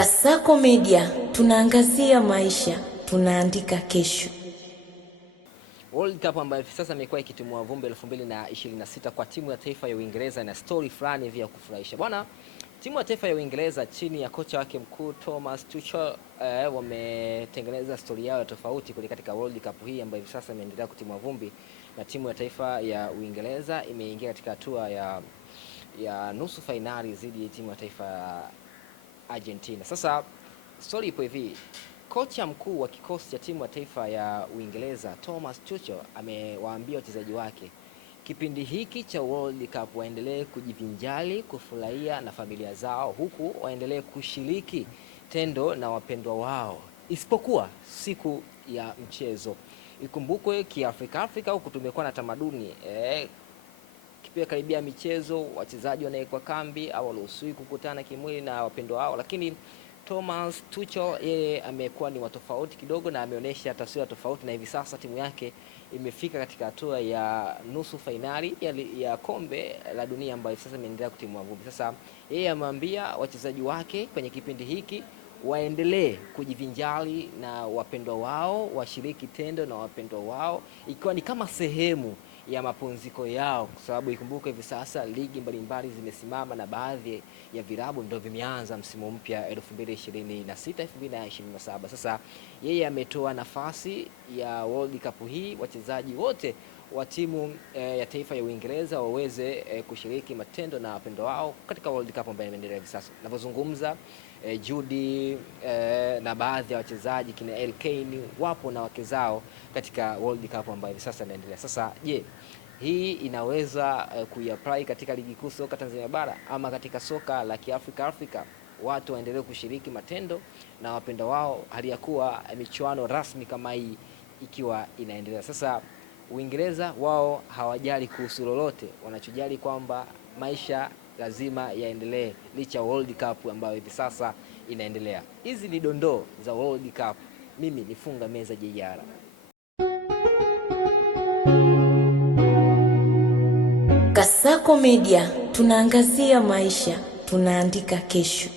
Kasako Media, tunaangazia maisha, tunaandika kesho. World Cup ambayo sasa imekuwa ikitimua vumbi 2026 kwa timu ya taifa ya Uingereza na story fulani hivi ya kufurahisha. Bwana, timu ya taifa ya Uingereza chini ya kocha wake mkuu Thomas Tuchel wametengeneza story yao tofauti katika World Cup hii ambayo sasa imeendelea kutimua vumbi, na timu ya taifa ya Uingereza imeingia katika hatua ya nusu finali dhidi ya timu ya taifa ya Argentina. Sasa story ipo hivi. Kocha mkuu wa kikosi cha timu ya taifa ya Uingereza Thomas Tuchel amewaambia wachezaji wake kipindi hiki cha World Cup waendelee kujivinjari, kufurahia na familia zao, huku waendelee kushiriki tendo na wapendwa wao isipokuwa siku ya mchezo. Ikumbukwe Afrika huku tumekuwa na tamaduni kipia karibia michezo wachezaji wanaekwa kambi au waruhusiwi kukutana kimwili na wapendwa wao, lakini Thomas Tuchel yeye amekuwa ni watofauti kidogo na ameonyesha taswira tofauti, na hivi sasa timu yake imefika katika hatua ya nusu finali ya kombe la dunia ambayo sasa imeendelea kutimua vumbi. Sasa yeye ameambia wachezaji wake kwenye kipindi hiki waendelee kujivinjari na wapendwa wao, washiriki tendo na wapendwa wao, ikiwa ni kama sehemu ya mapumziko yao, kwa sababu ikumbuke hivi sasa ligi mbalimbali zimesimama na baadhi ya vilabu ndio vimeanza msimu mpya 2026 2027. Sasa yeye ametoa nafasi ya World Cup hii wachezaji wote wa timu ya taifa ya Uingereza waweze kushiriki matendo na wapendwa wao katika World Cup ambayo inaendelea hivi sasa. Ninapozungumza Judy na baadhi ya wachezaji kina El Kane wapo na wake zao katika World Cup ambayo hivi sasa inaendelea. Sasa je, hii inaweza kuiapply katika ligi kuu soka Tanzania bara ama katika soka la Afrika watu waendelee kushiriki matendo na wapenda wao hali ya kuwa michuano rasmi kama hii ikiwa inaendelea? Sasa Uingereza wao hawajali kuhusu lolote, wanachojali kwamba maisha lazima yaendelee licha World Cup ambayo hivi sasa inaendelea. Hizi ni dondoo za World Cup. Mimi ni Funga Meza JR. Kasako Media, tunaangazia maisha, tunaandika kesho.